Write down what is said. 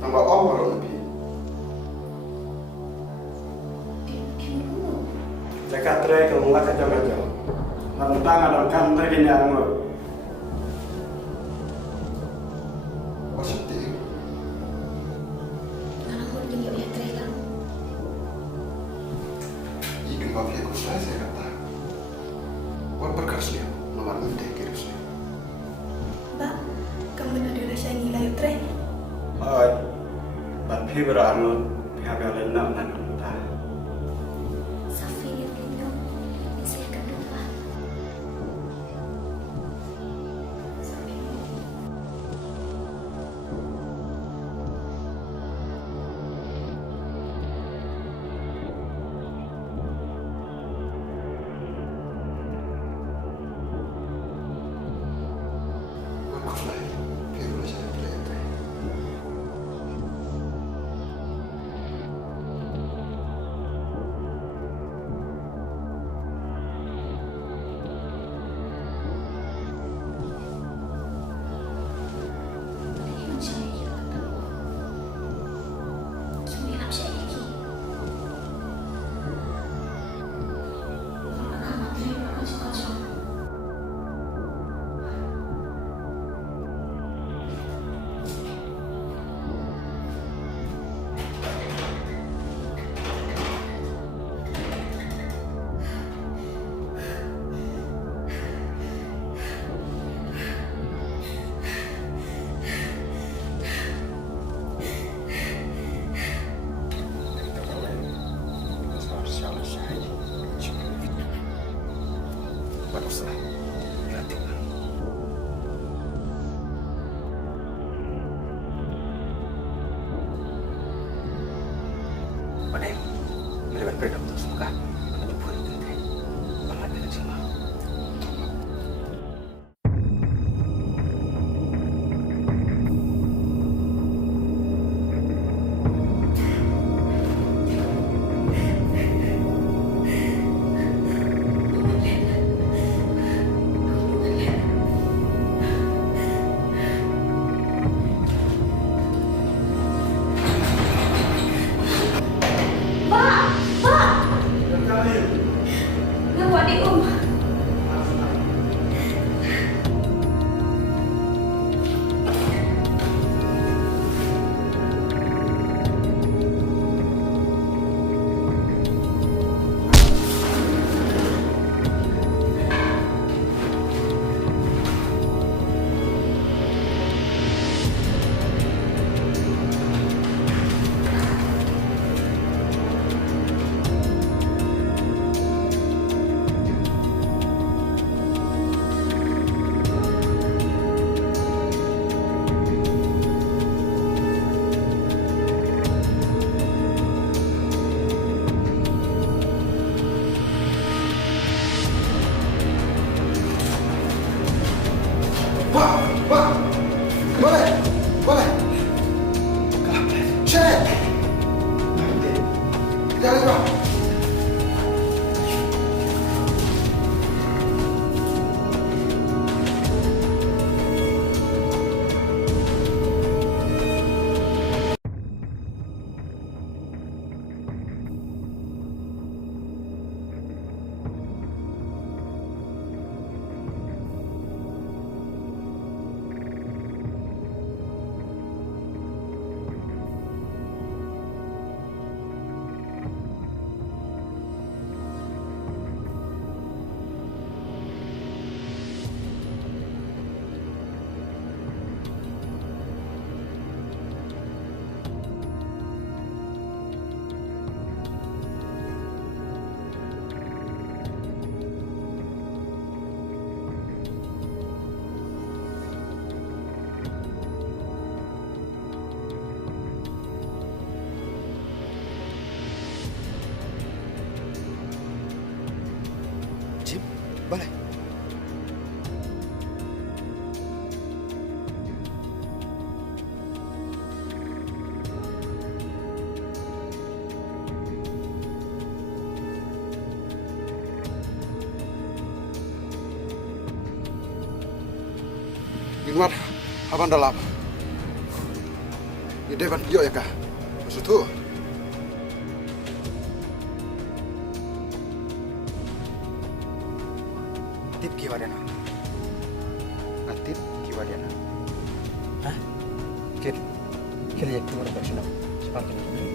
Tambah over lebih. Jaga trek ke mulai kacau-kacau. Tentang ada kan trek ini anu. Maksudnya, Anak pun tinggal ya trek kan. jika bapak aku saya kata, buat berkas dia, nomor nanti kirusnya. Ba, kamu ada rasa gila ya trek. Oh, tapi beranu pihak yang lain nak nak. Safi yang linyo, saya kedua. Bagus lah, biar saya lihat. Baguslah, nanti. Padahal, mereka berdua untuk semoga menyebut nanti. Bangat dengan semua. Yang buat di Pak, boleh, boleh. Cek. Jalan Pak. Jim, boleh? Ingat, abang dalam. Ni Devan Pio ya kah? Maksud tu? Tip kiwariana. Atip kiwariana. Hah? Kir. Kir ya tumor bersama. Seperti ini.